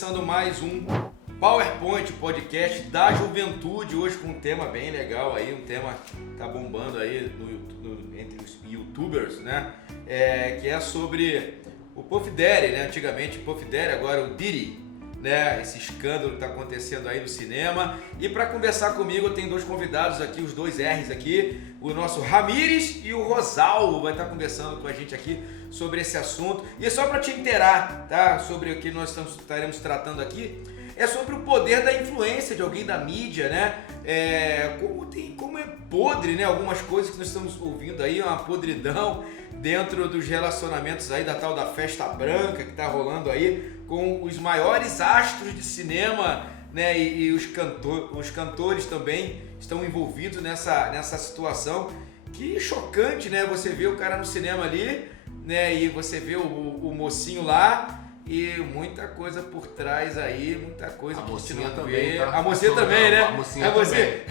Começando mais um PowerPoint Podcast da Juventude, hoje com um tema bem legal aí, um tema que tá bombando aí entre os YouTubers, né? Que é sobre o Puff Daddy, né? Antigamente Puff Daddy, agora o Diddy, né? Esse escândalo que tá acontecendo aí no cinema. E para conversar comigo eu tenho dois convidados aqui, os dois R's aqui, o nosso Ramires e o Rosalvo vai estar conversando com a gente aqui sobre esse assunto. E só para te inteirar, tá? Sobre o que nós estaremos tratando aqui, é sobre o poder da influência de alguém da mídia, né? Como é podre, né? Algumas coisas que nós estamos ouvindo aí, uma podridão dentro dos relacionamentos aí da tal da festa branca que tá rolando aí com os maiores astros de cinema, né? E os cantores também estão envolvidos nessa situação. Que chocante, né? Você vê o cara no cinema ali, né? E você vê o mocinho lá e muita coisa por trás aí, muita coisa que a gente não vê. A mocinha também, né? A mocinha também.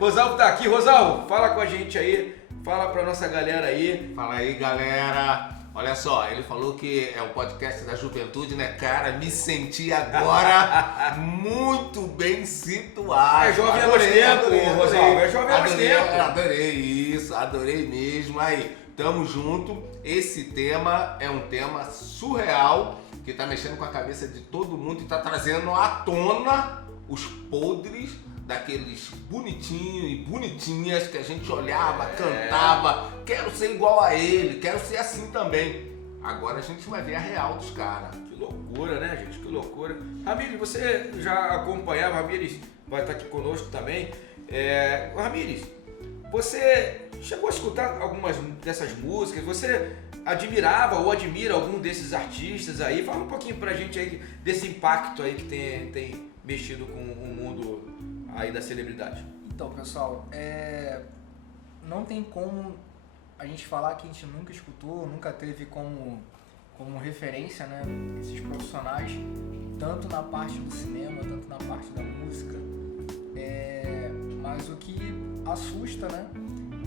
Rosalvo tá aqui. Rosalvo, fala com a gente aí, fala pra nossa galera aí. Fala aí, galera. Olha só, ele falou que é o podcast da juventude, né? Cara, me senti agora muito bem situado. É jovem há mais tempo, Rosalvo. É jovem há mais tempo. Adorei isso, adorei mesmo. Aí, tamo junto. Esse tema é um tema surreal, que tá mexendo com a cabeça de todo mundo e tá trazendo à tona os podres daqueles bonitinhos e bonitinhas que a gente olhava, cantava, quero ser igual a ele, quero ser assim também. Agora a gente vai ver a real dos caras. Que loucura, né, gente? Que loucura. Ramires, você já acompanhava, Ramires vai estar aqui conosco também. Ramires, você chegou a escutar algumas dessas músicas? Você admirava ou admira algum desses artistas aí? Fala um pouquinho pra gente aí desse impacto aí que tem mexido com o mundo aí da celebridade. Então, pessoal, não tem como a gente falar que a gente nunca escutou, nunca teve como referência, né, esses profissionais, tanto na parte do cinema, tanto na parte da música. Mas o que assusta, né,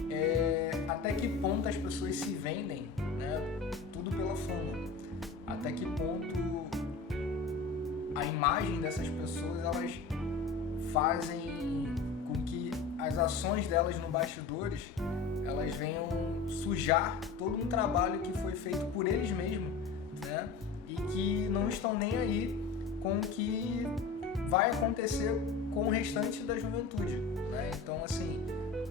é até que ponto as pessoas se vendem, né, tudo pela fama. Até que ponto a imagem dessas pessoas, elas fazem com que as ações delas no bastidores, elas venham sujar todo um trabalho que foi feito por eles mesmos, né? E que não estão nem aí com o que vai acontecer com o restante da juventude, né? Então, assim,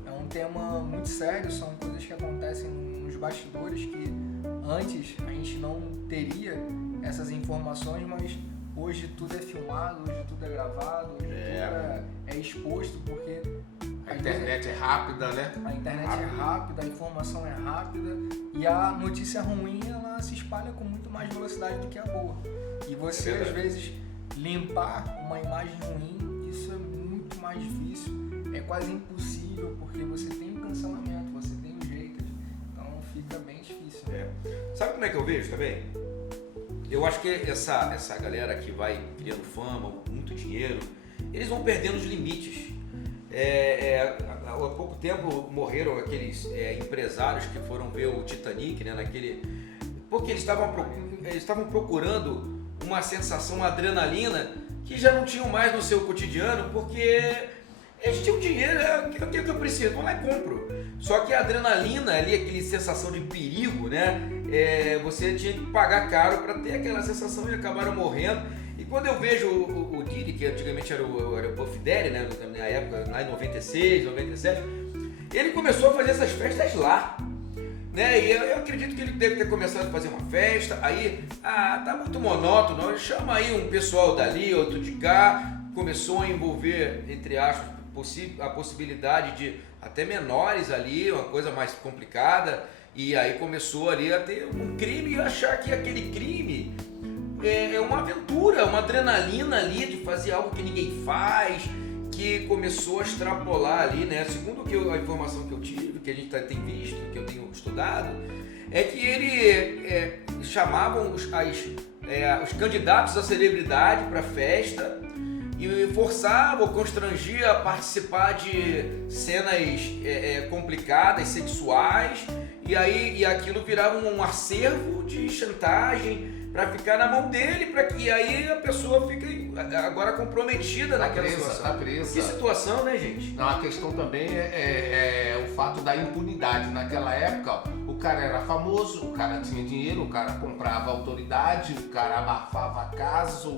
é um tema muito sério, são coisas que acontecem nos bastidores que antes a gente não teria essas informações, mas hoje tudo é filmado, hoje tudo é gravado, hoje tudo é exposto, porque a internet é rápida, né? A internet é rápida, a informação é rápida e a notícia ruim, ela se espalha com muito mais velocidade do que a boa. E você, às vezes, limpar uma imagem ruim, isso é muito mais difícil, é quase impossível, porque você tem o cancelamento, você tem os haters, então fica bem difícil. Sabe como é que eu vejo também? Eu acho que essa galera que vai criando fama, muito dinheiro, eles vão perdendo os limites. Há pouco tempo morreram aqueles empresários que foram ver o Titanic, né, porque eles estavam procurando uma sensação, uma adrenalina que já não tinham mais no seu cotidiano, porque eles tinham dinheiro, o que eu preciso? Vou lá e compro. Só que a adrenalina ali, aquela sensação de perigo, né? Você tinha que pagar caro para ter aquela sensação e acabaram morrendo. E quando eu vejo o Diddy, que antigamente era o Puff Daddy, né? Na época, lá em 96, 97, ele começou a fazer essas festas lá, né? E eu acredito que ele deve ter começado a fazer uma festa, aí, tá muito monótono, chama aí um pessoal dali, outro de cá, começou a envolver, entre aspas, a possibilidade de até menores ali, uma coisa mais complicada, e aí começou ali a ter um crime e achar que aquele crime é uma aventura, uma adrenalina ali de fazer algo que ninguém faz, que começou a extrapolar ali, né? Segundo a informação que eu tive, que a gente tem visto, que eu tenho estudado, é que ele chamavam os candidatos à celebridade para festa e forçava ou constrangia a participar de cenas complicadas, sexuais, e aquilo virava um acervo de chantagem, para ficar na mão dele, e aí a pessoa fica agora comprometida naquela situação. Tá presa. Que situação, né, gente? Não, a questão também é o fato da impunidade. Naquela época, o cara era famoso, o cara tinha dinheiro, o cara comprava autoridade, o cara abafava caso,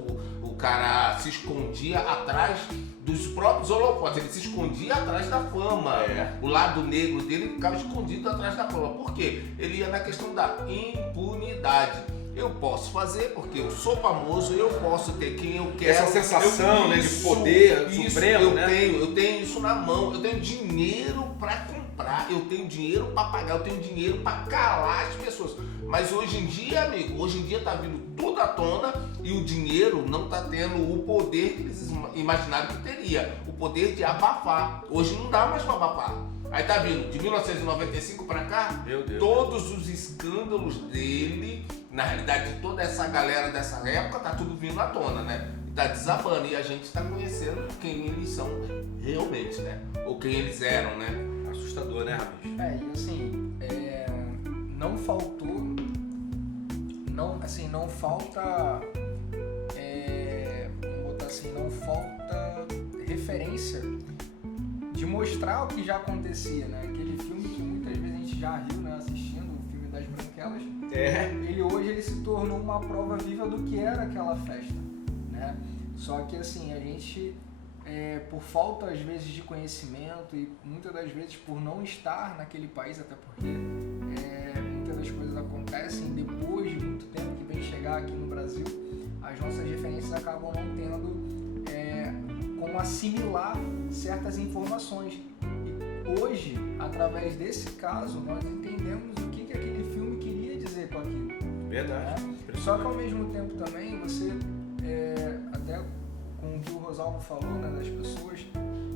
o cara se escondia atrás dos próprios holofotes, ele se escondia atrás da fama. O lado negro dele ficava escondido atrás da fama. Por quê? Ele ia na questão da impunidade. Eu posso fazer porque eu sou famoso, eu posso ter quem eu quero. Essa sensação, né, de poder supremo, né? Eu tenho isso na mão, eu tenho dinheiro para comprar, eu tenho dinheiro para pagar, eu tenho dinheiro para calar as pessoas. Mas hoje em dia, amigo, hoje em dia tá vindo tudo à tona e o dinheiro não tá tendo o poder que eles imaginaram que teria, o poder de abafar. Hoje não dá mais para abafar. Aí tá vindo, de 1995 para cá, meu Deus, todos os escândalos dele, na realidade toda essa galera dessa época, tá tudo vindo à tona, né? Tá desabando e a gente tá conhecendo quem eles são realmente, né? Ou quem eles eram, né? Assustador, né, Ramis? E assim, não faltou, não falta, vamos botar assim, não falta referência de mostrar o que já acontecia, né? Aquele filme que muitas vezes a gente já riu, né, assistindo, o filme das Branquelas. Hoje se tornou uma prova viva do que era aquela festa, né? Só que assim, a gente, por falta às vezes de conhecimento e muitas das vezes por não estar naquele país, até porque muitas das coisas acontecem depois de muito tempo que vem chegar aqui no Brasil, as nossas referências acabam não tendo como assimilar certas informações. E hoje, através desse caso, nós entendemos o que aquele filme queria dizer com aquilo. Verdade. Né? Só que ao mesmo tempo também, você, até com o que o Rosalvo falou, né, das pessoas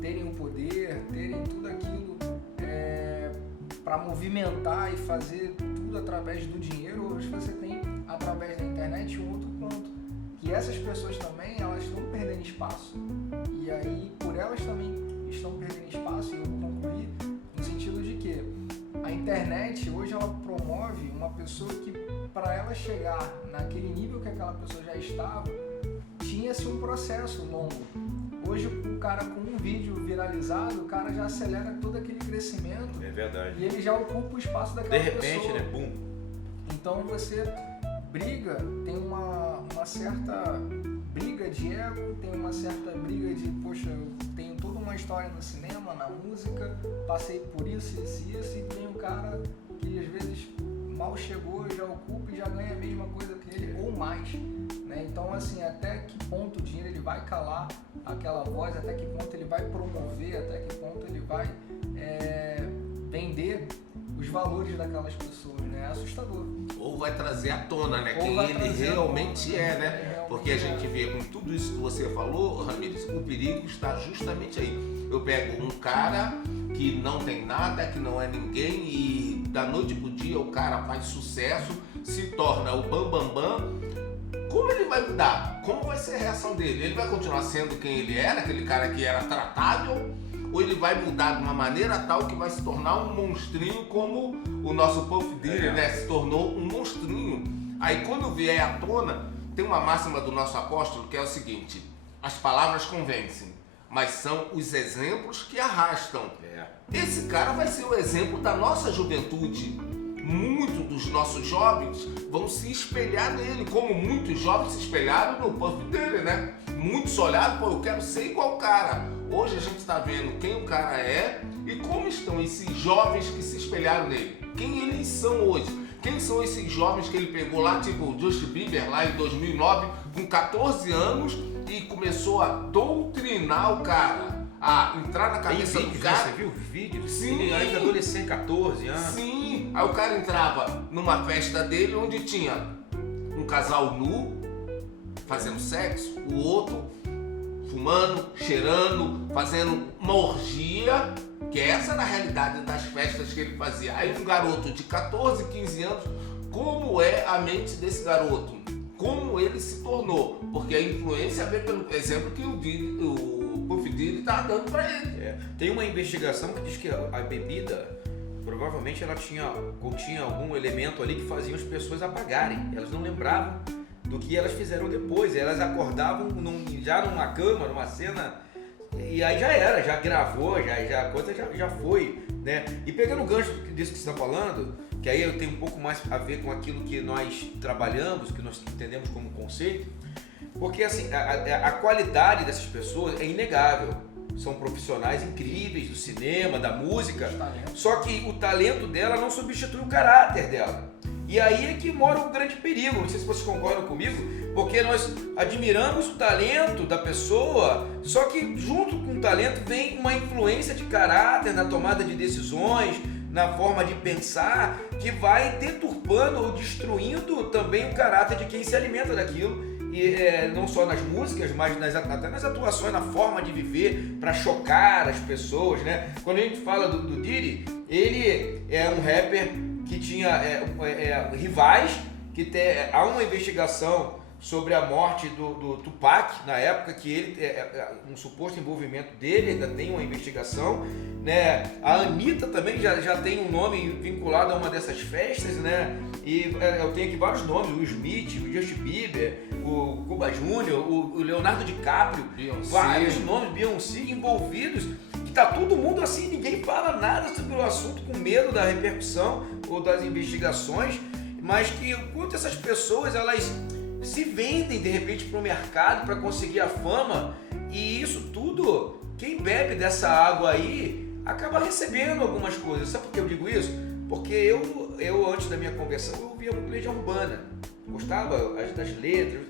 terem o poder, terem tudo aquilo para movimentar e fazer tudo através do dinheiro, hoje você tem, através da internet, um outro ponto. Que essas pessoas também, elas estão perdendo espaço. E aí, por elas também estão perdendo espaço, e eu vou concluir no sentido de que a internet, hoje, ela promove uma pessoa que, para ela chegar naquele nível que aquela pessoa já estava, tinha-se um processo longo. Hoje, o cara com um vídeo viralizado, o cara já acelera todo aquele crescimento. É verdade. E ele já ocupa o espaço daquela pessoa. De repente, né? Bum. Então, você briga, tem uma certa briga de ego, tem uma certa briga de, poxa, eu tenho toda uma história no cinema, na música, passei por isso, e tem um cara que às vezes mal chegou, já ocupa e já ganha a mesma coisa que ele, ou mais, né? Então, assim, até que ponto o dinheiro ele vai calar aquela voz, até que ponto ele vai promover, até que ponto ele vai vender os valores daquelas pessoas, né? É assustador. Ou vai trazer à tona, né? Quem ele realmente né? Porque a gente vê com tudo isso que você falou, Ramires, o perigo está justamente aí. Eu pego um cara que não tem nada, que não é ninguém e da noite pro dia o cara faz sucesso, se torna o bambambam. Como ele vai mudar? Como vai ser a reação dele? Ele vai continuar sendo quem ele era, aquele cara que era tratável? Ou ele vai mudar de uma maneira tal que vai se tornar um monstrinho como o nosso Puff Daddy, né? Se tornou um monstrinho. Aí quando vier à tona, tem uma máxima do nosso apóstolo que é o seguinte: as palavras convencem, mas são os exemplos que arrastam. Esse cara vai ser o exemplo da nossa juventude. Muitos dos nossos jovens vão se espelhar nele, como muitos jovens se espelharam no Puff Daddy, né? Muitos olharam, pô, eu quero ser igual o cara. Hoje a gente está vendo quem o cara é e como estão esses jovens que se espelharam nele. Quem eles são hoje? Quem são esses jovens que ele pegou lá, tipo o Justin Bieber, lá em 2009, com 14 anos e começou a doutrinar o cara, a entrar na cabeça do cara. Você viu os vídeos? Sim. Ele ainda adolescente, 14 anos. Sim. Aí o cara entrava numa festa dele onde tinha um casal nu fazendo sexo, o outro fumando, cheirando, fazendo uma orgia, que essa era a realidade das festas que ele fazia. Aí um garoto de 14, 15 anos, como é a mente desse garoto? Como ele se tornou? Porque a influência vem pelo exemplo que o Puff Daddy está dando para ele. Tem uma investigação que diz que a bebida, provavelmente ela continha algum elemento ali que fazia as pessoas apagarem. Elas não lembravam do que elas fizeram depois. Elas acordavam já numa cama, numa cena, e aí já era, já gravou, a coisa já foi, né? E pegando o gancho disso que você está falando, que aí eu tenho um pouco mais a ver com aquilo que nós trabalhamos, que nós entendemos como conceito, porque assim, a qualidade dessas pessoas é inegável. São profissionais incríveis do cinema, da música, só que o talento dela não substitui o caráter dela. E aí é que mora o grande perigo, não sei se vocês concordam comigo, porque nós admiramos o talento da pessoa, só que junto com o talento vem uma influência de caráter na tomada de decisões, na forma de pensar, que vai deturpando ou destruindo também o caráter de quem se alimenta daquilo. E não só nas músicas, mas até nas atuações, na forma de viver, para chocar as pessoas, né? Quando a gente fala do Diddy, ele é um rapper que tinha rivais, que há uma investigação sobre a morte do Tupac, na época que ele, um suposto envolvimento dele, ainda tem uma investigação, né? A Anitta também já tem um nome vinculado a uma dessas festas, né? E eu tenho aqui vários nomes, o Smith, o Justin Bieber, o Cuba Jr., o Leonardo DiCaprio, Beyoncé. Vários nomes, Beyoncé envolvidos, que tá todo mundo assim, ninguém fala nada sobre o assunto com medo da repercussão ou das investigações, mas que enquanto essas pessoas, elas se vendem de repente para o mercado para conseguir a fama, e isso tudo, quem bebe dessa água aí acaba recebendo algumas coisas. Sabe por que eu digo isso? Porque eu antes da minha conversão, eu ouvia muito Legião Urbana, gostava das letras,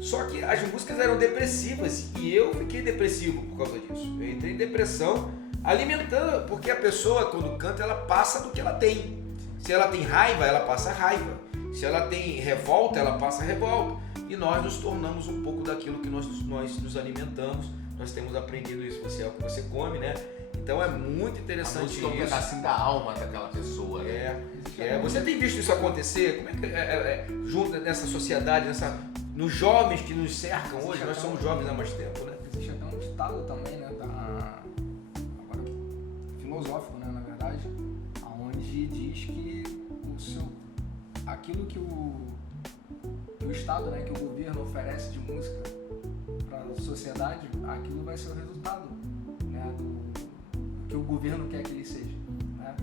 só que as músicas eram depressivas e eu fiquei depressivo por causa disso. Eu entrei em depressão alimentando, porque a pessoa quando canta, ela passa do que ela tem. Se ela tem raiva, ela passa raiva. Se ela tem revolta, ela passa revolta. E nós nos tornamos um pouco daquilo que nós nos alimentamos. Nós temos aprendido isso, você é o que você come, né? Então é muito interessante isso. É um pedacinho da alma daquela pessoa, né? Você tem visto isso acontecer? Como é que junto nessa sociedade, nos jovens que nos cercam hoje? Nós somos jovens há mais tempo, né? Existe até um ditado também, né? Agora, filosófico, né? Na verdade, onde diz que aquilo que o Estado, né, que o governo oferece de música para a sociedade, aquilo vai ser o resultado, né, do que o governo quer que ele seja, né?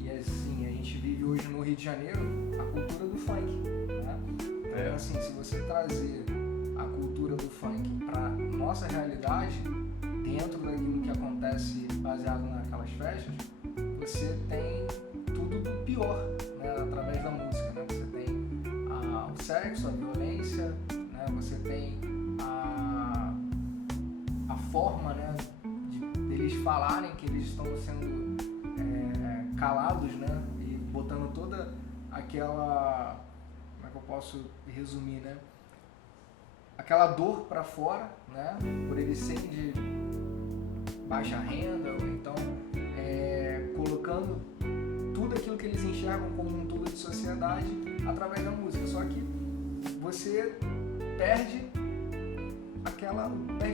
E assim, a gente vive hoje no Rio de Janeiro a cultura do funk, né? Então, assim, se você trazer a cultura do funk para nossa realidade, dentro daquilo que acontece baseado naquelas festas, você tem tudo do pior, né, através da música, né? Você tem o sexo, a violência, né? Você tem a forma, né, deles falarem que eles estão sendo calados, né? E botando toda aquela, como é que eu posso resumir, né? Aquela dor para fora, né? Por eles serem de baixa renda, ou então colocando tudo aquilo que eles enxergam como um todo de sociedade através da música. Só que você perde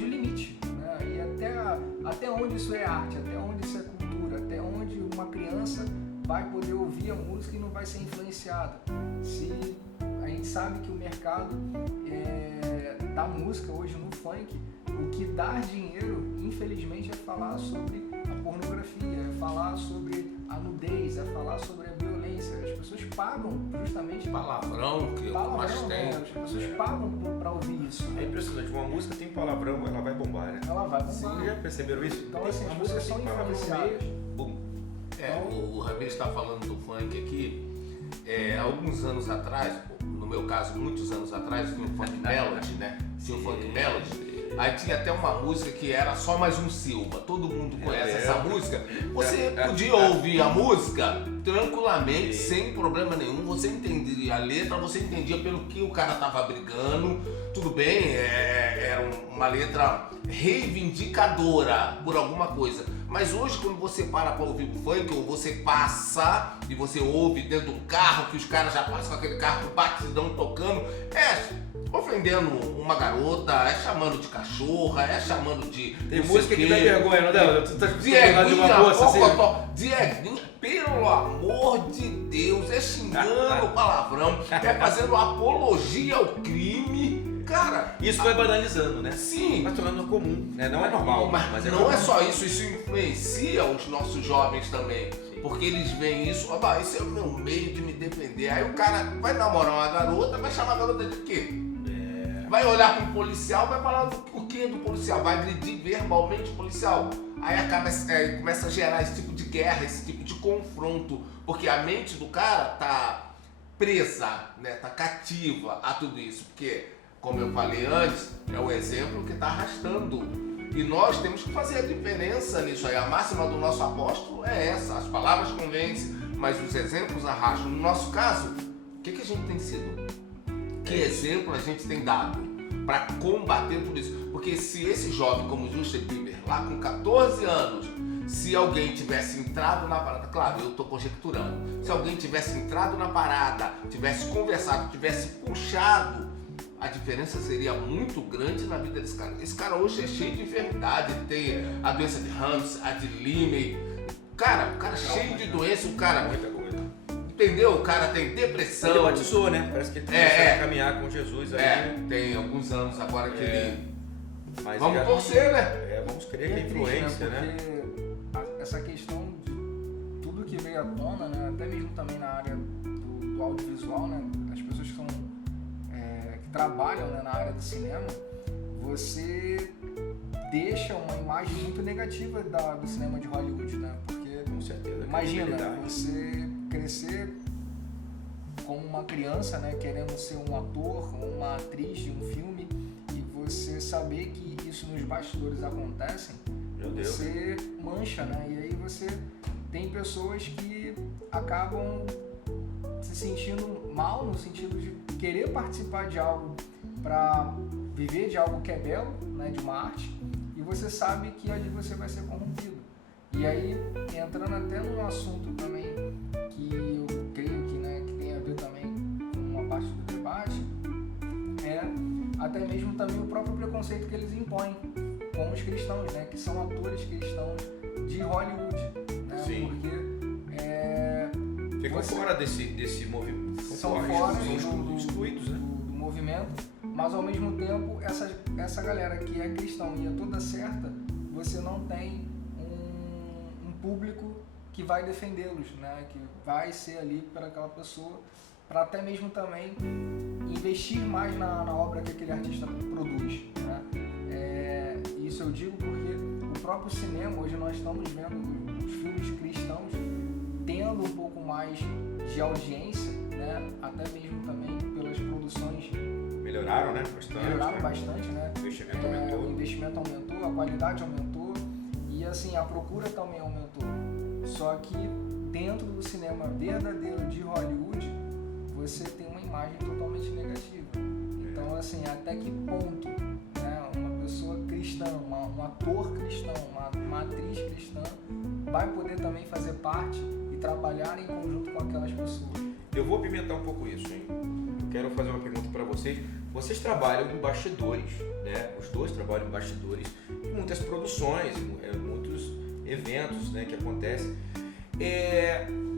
o limite, né? E até onde isso é arte, até onde isso é cultura, até onde uma criança vai poder ouvir a música e não vai ser influenciada. Se a gente sabe que o mercado da música hoje no funk, o que dá dinheiro, infelizmente, é falar sobre a pornografia, é falar sobre a nudez, é falar sobre a violência. As pessoas pagam justamente... Palavrão, que eu mais tenho. As pessoas pagam para ouvir isso. É impressionante, uma música tem palavrão, ela vai bombar, né? Ela vai bombar. Vocês já perceberam isso? Então, assim, as pessoas são influenciadas. Bum. O Ramiro está falando do funk aqui. Alguns anos atrás, no meu caso, muitos anos atrás, tinha o Funk Melody, né? Tinha o Funk Melody. Aí tinha até uma música que era Só Mais Um Silva. Todo mundo conhece essa música. Você podia ouvir a música tranquilamente, sem problema nenhum. Você entendia a letra, você entendia pelo que o cara tava brigando. Tudo bem, era uma letra reivindicadora por alguma coisa. Mas hoje, quando você para ouvir o funk, ou você passa e você ouve dentro do carro, que os caras já passam com aquele carro batidão tocando, ofendendo uma garota, chamando de cachorra, chamando de... Tem música que dá vergonha, não dá? Tu tá Dieguinha, de uma moça assim? Dieguinha, pelo amor amor de Deus, é xingando palavrão, é fazendo apologia ao crime. Cara, Isso vai banalizando, né? sim, Vai tornando comum, né? Não é normal, mas é não comum. é só isso, isso influencia os nossos jovens também. Porque eles veem isso, ó, esse é o meu meio de me defender. Aí o cara vai namorar uma garota, vai chamar a garota de quê? Vai olhar para um policial, vai falar o que do policial? Vai agredir verbalmente o policial. Aí começa a gerar esse tipo de guerra, esse tipo de confronto. Porque a mente do cara tá presa, né? Tá cativa a tudo isso. Porque, como eu falei antes, é o exemplo que está arrastando. E nós temos que fazer a diferença nisso aí. A máxima do nosso apóstolo é essa. As palavras convencem, mas os exemplos arrastam. No nosso caso, o que a gente tem sido? Que exemplo a gente tem dado para combater tudo isso? Porque se esse jovem como Justin Bieber, lá com 14 anos, se alguém tivesse entrado na parada, claro, eu estou conjecturando, se alguém tivesse entrado na parada, tivesse conversado, tivesse puxado, a diferença seria muito grande na vida desse cara. Esse cara hoje é cheio de enfermidade, ele tem a doença de Hams, a de Lyme. Cara, o cara é cheio de doença, o cara... Muita coisa. Entendeu? O cara tem depressão. Ele batizou, né? Parece que ele começou a caminhar com Jesus aí. Tem alguns anos agora que ele... Mas Vamos torcer, né? vamos crer que E é influência, triste, né? Porque essa questão de tudo que veio à tona, né? Até mesmo também na área do audiovisual, né? As pessoas que são que trabalham, né, na área do cinema, você deixa uma imagem muito negativa do cinema de Hollywood, né? Porque Com certeza. imagina credibilidade. você crescer como uma criança, né, querendo ser um ator ou uma atriz de um filme e você saber que isso nos bastidores acontecem, Meu Deus. você mancha, né? E aí você tem pessoas que acabam se sentindo mal no sentido de querer participar de algo para viver de algo que é belo, né, de uma arte, e você sabe que ali você vai ser corrompido. E aí, entrando até num assunto também que eu creio que, né, que tem a ver também com uma parte do debate, é até mesmo também o próprio preconceito que eles impõem com os cristãos, né, que são atores cristãos de Hollywood, né, Sim. porque Ficam fora desse movimento. são fora São excluídos, né? do movimento, mas ao mesmo tempo essa galera que é cristão e é toda certa, você não tem um público que vai defendê-los, né? Que vai ser ali para aquela pessoa, para até mesmo também investir mais na obra que aquele artista produz, né? Isso eu digo porque o próprio cinema, hoje nós estamos vendo os filmes cristãos tendo um pouco mais de audiência, né? Até mesmo também pelas produções Melhoraram, né? Bastante. melhoraram né? bastante, né? O investimento O aumentou. investimento aumentou, a qualidade aumentou e assim a procura também aumentou. Só que dentro do cinema verdadeiro de Hollywood, você tem uma imagem totalmente negativa. Então assim, até que ponto, né, uma pessoa cristã, um ator cristão, uma atriz cristã vai poder também fazer parte e trabalhar em conjunto com aquelas pessoas? Eu vou apimentar um pouco isso, hein? Eu quero fazer uma pergunta para vocês. Vocês trabalham em bastidores, né? Os dois trabalham em bastidores de muitas produções, muitos eventos, né, que acontecem.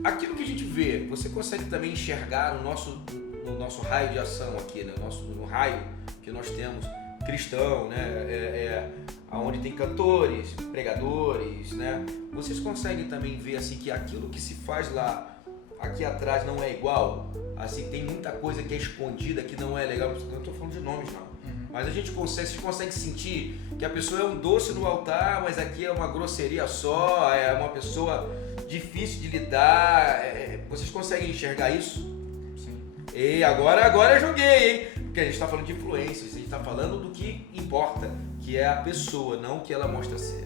Aquilo que a gente vê, você consegue também enxergar no nosso raio de ação aqui, né? No raio que nós temos cristão, né? Onde tem cantores, pregadores, né? Vocês conseguem também ver assim que aquilo que se faz lá aqui atrás não é igual? Assim, tem muita coisa que é escondida, que não é legal. Eu não estou falando de nomes, não. Mas vocês conseguem sentir que a pessoa é um doce no altar, mas aqui é uma grosseria só, é uma pessoa difícil de lidar. Vocês conseguem enxergar isso? Sim. E agora eu joguei, hein? Porque a gente está falando de influências, a gente está falando do que importa, que é a pessoa, não o que ela mostra ser.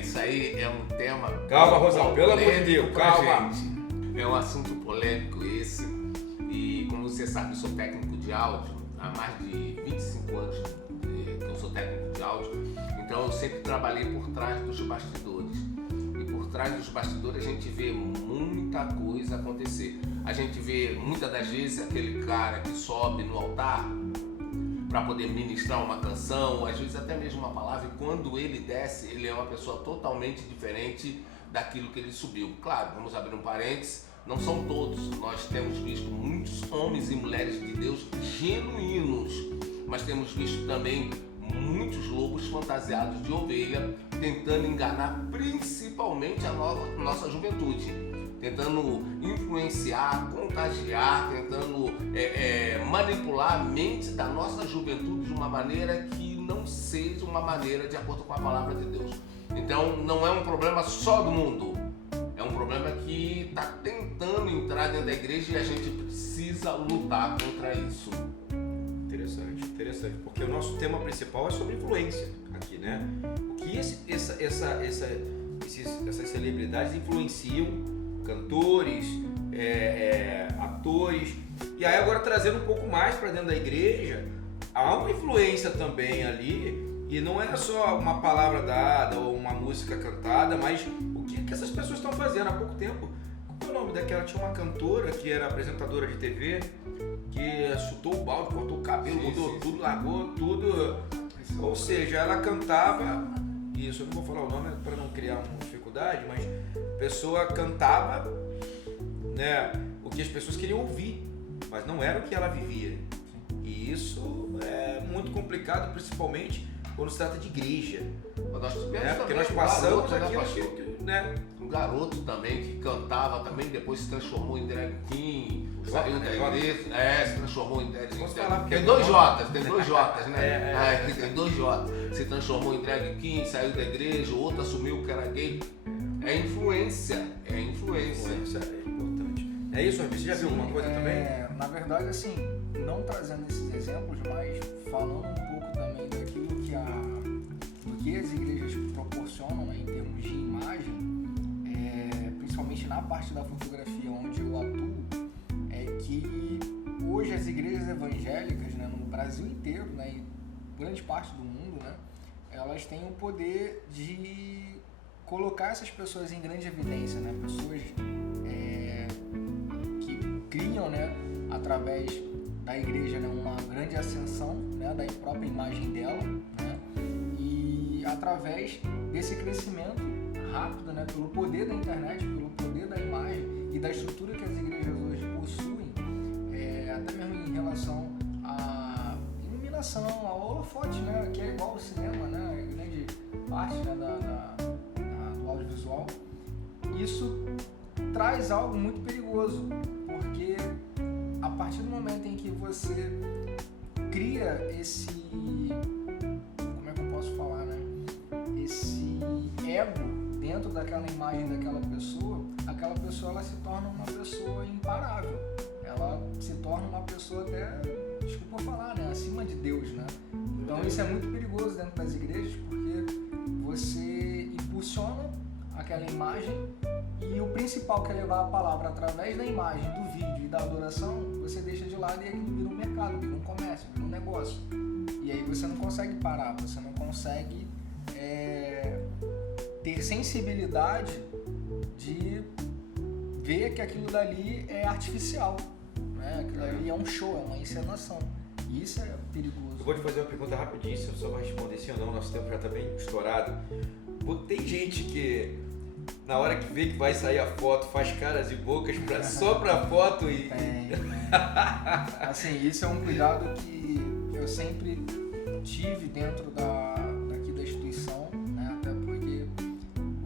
Isso aí é um tema... Calma, Rosal, pelo amor de Deus, pra calma. gente. É um assunto polêmico esse. E como você sabe, eu sou técnico de áudio há mais de 25 anos que eu sou técnico de áudio. Então eu sempre trabalhei por trás dos bastidores. E por trás dos bastidores a gente vê muita coisa acontecer. A gente vê muitas das vezes aquele cara que sobe no altar para poder ministrar uma canção, às vezes até mesmo uma palavra, e quando ele desce, ele é uma pessoa totalmente diferente daquilo que ele subiu. Claro, vamos abrir um parênteses, não são todos. Nós temos visto muitos homens e mulheres de Deus genuínos, mas temos visto também muitos lobos fantasiados de ovelha, tentando enganar principalmente a nossa juventude, tentando influenciar, contagiar, tentando manipular a mente da nossa juventude de uma maneira que não seja uma maneira de acordo com a palavra de Deus. Então não é um problema só do mundo, é um problema que está tentando entrar dentro da igreja e a gente precisa lutar contra isso. Interessante, porque o nosso tema principal é sobre influência aqui, né? O que essas celebridades influenciam cantores, atores, e aí agora trazendo um pouco mais para dentro da igreja, há uma influência também ali, e não é só uma palavra dada ou uma música cantada, mas o que essas pessoas estão fazendo há pouco tempo. Qual é o nome daquela? Tinha uma cantora que era apresentadora de TV, que chutou o balde, cortou o cabelo, mudou tudo, largou tudo. Ou seja, ela cantava, isso eu não vou falar o nome para não criar uma dificuldade, mas a pessoa cantava, né, o que as pessoas queriam ouvir, mas não era o que ela vivia. E isso é muito complicado, principalmente quando se trata de igreja. Nós tivemos porque também nós passamos garoto, aquilo, né? Um garoto também que cantava também, depois se transformou em drag king, saiu da igreja, se transformou em drag king. Tem dois Jotas, né? Tem dois Jotas. Se transformou em drag king, saiu da igreja, o outro assumiu que era gay. É influência. É importante. É isso, você já viu alguma coisa também? Na verdade, assim, não trazendo esses exemplos, mas falando um pouco também daquilo do que as igrejas proporcionam, né, em termos de imagem, principalmente na parte da fotografia onde eu atuo, é que hoje as igrejas evangélicas, né, no Brasil inteiro, né, e grande parte do mundo, né, elas têm o poder de colocar essas pessoas em grande evidência, né, pessoas que criam, né, através da igreja, né, uma grande ascensão, né, da própria imagem dela, né, e através desse crescimento rápido, né, pelo poder da internet, pelo poder da imagem e da estrutura que as igrejas hoje possuem, até mesmo em relação à iluminação, ao holofote, né, que é igual ao cinema, né, grande parte, né, do audiovisual, isso traz algo muito perigoso, porque a partir do momento em que você cria esse, como é que eu posso falar, né? Esse ego dentro daquela imagem daquela pessoa, aquela pessoa ela se torna uma pessoa imparável. Ela se torna uma pessoa até, desculpa falar, né? Acima de Deus, né? Então isso é muito perigoso dentro das igrejas, porque você impulsiona aquela imagem e o principal que é levar a palavra através da imagem, do vídeo e da adoração, você deixa de lado e aquilo vira um mercado, vira um comércio, vira um negócio. E aí você não consegue parar, você não consegue ter sensibilidade de ver que aquilo dali é artificial, né? Aquilo ali é um show, é uma encenação. E isso é perigoso. Eu vou te fazer uma pergunta rapidíssima, só vai responder sim ou não, nosso tempo já está bem estourado. Tem gente que na hora que vê que vai sair a foto faz caras e bocas só pra foto e... Tem. Assim, isso é um cuidado que eu sempre tive dentro daqui da instituição, né? Até porque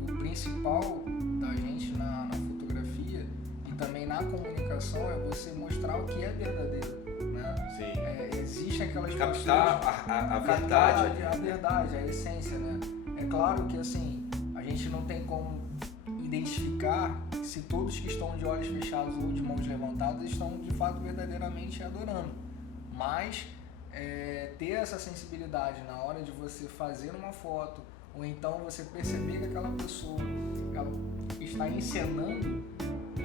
o principal da gente na fotografia e também na comunicação é você mostrar o que é verdadeiro, né? Sim. Existem aquelas captar a verdade. A verdade, a essência, né? É claro que assim, a gente não tem como identificar se todos que estão de olhos fechados ou de mãos levantadas estão de fato verdadeiramente adorando, mas ter essa sensibilidade na hora de você fazer uma foto ou então você perceber que aquela pessoa ela está encenando,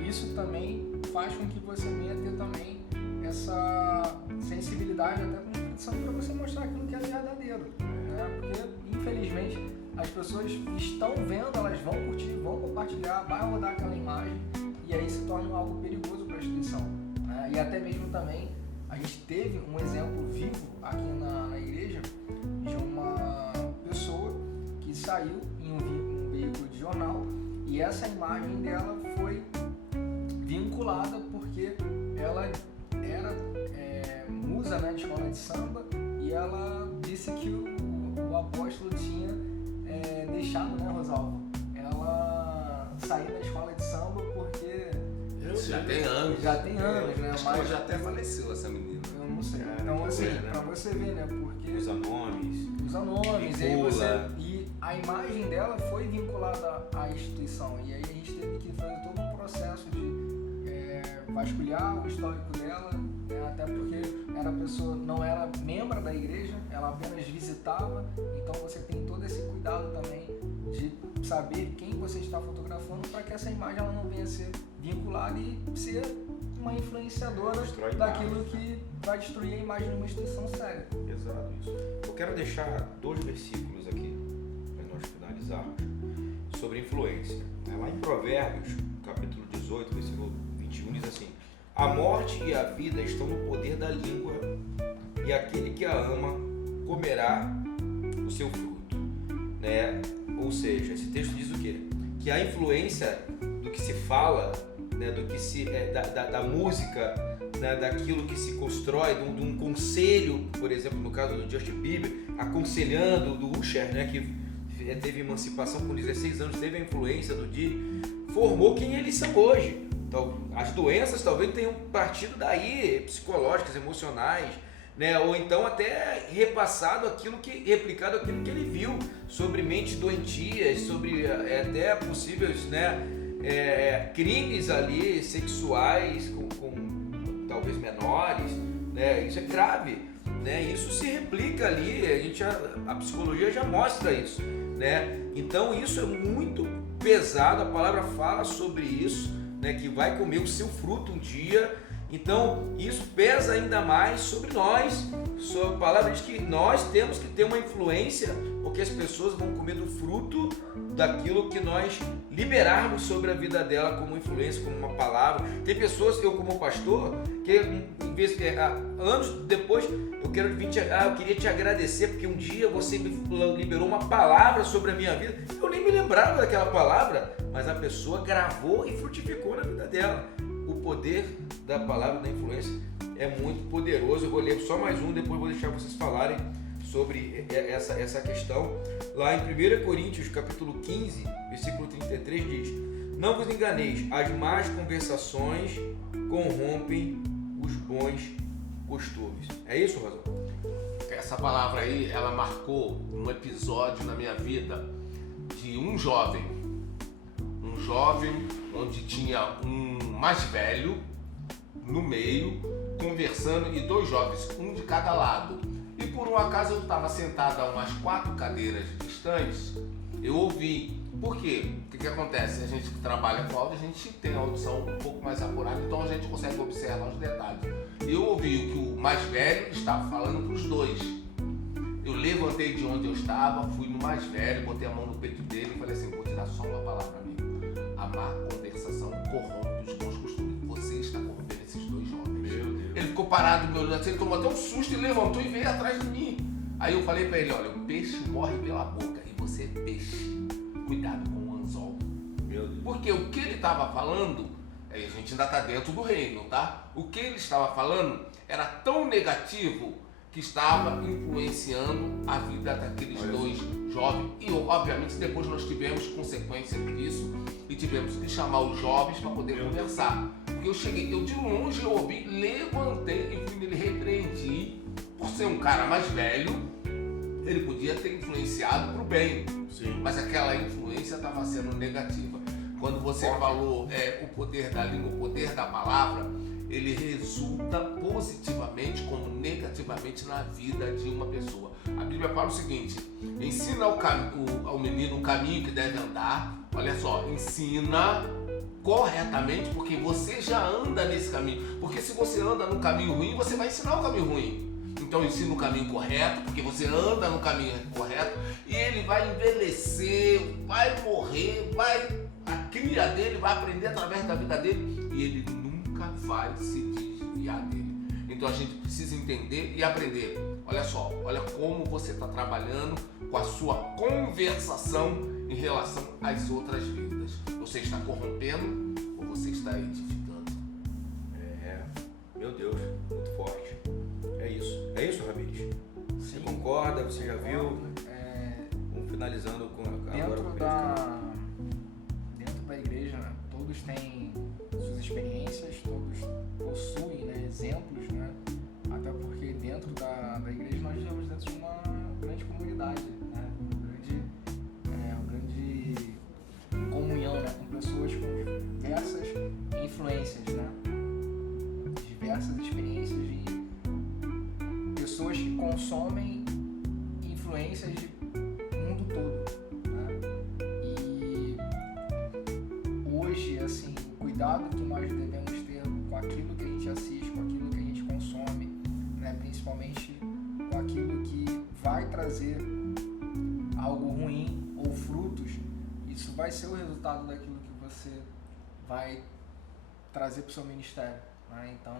isso também faz com que você venha ter também essa sensibilidade até com a Espírito Santo para você mostrar aquilo que é verdadeiro, né? Porque infelizmente as pessoas estão vendo, elas vão curtir, vão compartilhar, vai rodar aquela imagem e aí se torna algo perigoso para a instituição, né? E até mesmo também a gente teve um exemplo vivo aqui na igreja de uma pessoa que saiu em um veículo de jornal E essa imagem dela foi vinculada porque ela era musa, né, de escola de samba, e ela disse que o apóstolo tinha deixado, né, Rosalvo? Ela saiu da escola de samba porque... Já tem anos. Já tem anos, né? Acho Mas que ela já até faleceu, essa menina. eu não sei. Cara, Então, que assim, coisa, né? pra você ver, né? Porque Usa nomes. usa nomes, e aí Vincula. e a imagem dela foi vinculada à instituição. E aí a gente teve que fazer todo um processo de vasculhar o histórico dela, né? Até porque a pessoa não era membro da igreja, ela apenas visitava. Então você tem todo esse cuidado também de saber quem você está fotografando para que essa imagem ela não venha a ser vinculada e ser uma influenciadora Destrói daquilo imagens, que vai destruir a imagem de uma instituição séria. Exato, isso. Eu quero deixar 2 versículos aqui para nós finalizarmos sobre influência. Lá em Provérbios, capítulo 18, versículo 21, diz assim: a morte e a vida estão no poder da língua, e aquele que a ama comerá o seu fruto. Né? Ou seja, esse texto diz o quê? Que a influência do que se fala, né, do que se da música, né, daquilo que se constrói, de um conselho, por exemplo, no caso do Justin Bieber, aconselhando, do Usher, né, que teve emancipação com 16 anos, teve a influência do Diddy, formou quem eles são hoje. Então, as doenças talvez tenham partido daí, psicológicas, emocionais, né, ou então até replicado aquilo que ele viu sobre mentes doentias, sobre até possíveis, né, crimes ali sexuais com talvez menores, né? Isso é grave, né? Isso se replica ali, a psicologia já mostra isso, né? Então isso é muito pesado, a palavra fala sobre isso, né? Que vai comer o seu fruto um dia. Então isso pesa ainda mais sobre nós. A palavra diz que nós temos que ter uma influência, porque as pessoas vão comer do fruto daquilo que nós liberarmos sobre a vida dela como influência, como uma palavra. Tem pessoas, eu como pastor, que em vez anos depois eu queria te agradecer porque um dia você me liberou uma palavra sobre a minha vida. Eu nem me lembrava daquela palavra, mas a pessoa gravou e frutificou na vida dela. O poder da palavra, da influência é muito poderoso. Eu vou ler só mais um, depois vou deixar vocês falarem sobre essa questão. Lá em 1 Coríntios, capítulo 15, versículo 33, diz: não vos enganeis, as más conversações corrompem os bons costumes. É isso, Rosal? Essa palavra aí, ela marcou um episódio na minha vida de um jovem onde tinha um mais velho no meio, conversando, e 2 jovens, um de cada lado. E por um acaso eu estava sentado a umas 4 cadeiras distantes, eu ouvi. Por quê? O que acontece? A gente que trabalha com áudio, a gente tem a audição um pouco mais apurada, então a gente consegue observar os detalhes. E eu ouvi o que o mais velho estava falando para os 2. Eu levantei de onde eu estava, fui no mais velho, botei a mão no peito dele e falei assim: vou te dar só uma palavra, amigo. A má conversação corrompe os bons costumes. Você está corrompendo esses 2 jovens. Meu Deus. Ele ficou parado me olhando assim, ele tomou até um susto e levantou e veio atrás de mim. Aí eu falei pra ele: olha, o peixe morre pela boca e você é peixe. Cuidado com o anzol. Meu Deus. Porque o que ele estava falando, a gente ainda está dentro do reino, tá? O que ele estava falando era tão negativo que estava influenciando a vida daqueles 2 jovens. E obviamente depois nós tivemos consequência disso e tivemos que chamar os jovens para poder conversar. Porque eu de longe eu ouvi, levantei e fui nele, repreendi. Por ser um cara mais velho, ele podia ter influenciado para o bem. Sim. Mas aquela influência estava sendo negativa. Quando você falou o poder da língua, o poder da palavra, ele resulta positivamente como negativamente na vida de uma pessoa. A Bíblia fala o seguinte: ensina ao menino o caminho que deve andar. Olha só, ensina corretamente, porque você já anda nesse caminho. Porque se você anda no caminho ruim, você vai ensinar o caminho ruim. Então ensina o caminho correto, porque você anda no caminho correto, e ele vai envelhecer, vai morrer, a cria dele vai aprender através da vida dele, e ele nunca vai se desviar dele. Então a gente precisa entender e aprender. Olha só, olha como você está trabalhando com a sua conversação em relação às outras vidas. Você está corrompendo ou você está edificando? Meu Deus, muito forte. É isso, Ramires? Você Sim. concorda? Você já viu? Vamos finalizando com Dentro da igreja, né, todos têm suas experiências, todos possuem, né, exemplos, né, até porque dentro da igreja nós vivemos dentro de uma grande comunidade, né, uma grande comunhão, né, com pessoas com diversas influências, né, diversas experiências de pessoas que consomem influências de mundo todo, né? E hoje, assim, o cuidado que nós devemos ter com aquilo que a gente assiste, com aquilo que a gente consome, né? Principalmente com aquilo que vai trazer algo ruim ou frutos, isso vai ser o resultado daquilo que você vai trazer para o seu ministério, né? Então,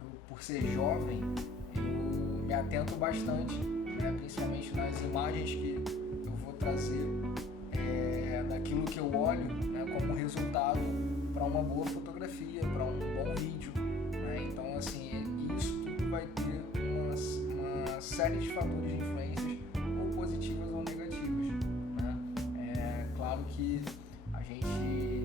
eu, por ser jovem, eu me atento bastante, né, principalmente nas imagens que eu vou trazer daquilo que eu olho, né, como resultado para uma boa fotografia, para um bom vídeo, né? Então, assim, isso tudo vai ter uma série de fatores de influências, ou positivas ou negativas, né? É claro que a gente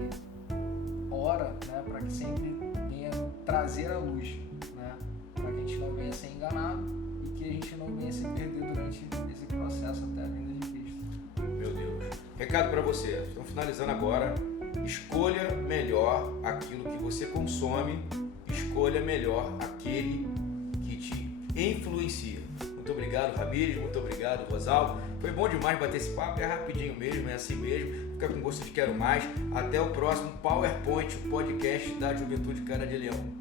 ora, né, para que sempre venha trazer a luz, né, para que a gente não venha ser enganado e que a gente não venha se perder durante esse processo até a vinda de Cristo. Meu Deus. Recado para você. Estamos finalizando agora. Escolha melhor aquilo que você consome. Escolha melhor aquele que te influencia. Muito obrigado, Ramires. Muito obrigado, Rosalvo. Foi bom demais bater esse papo. É rapidinho mesmo, é assim mesmo. Fica com gosto de quero mais. Até o próximo PowerPoint, o podcast da Juventude Cara de Leão.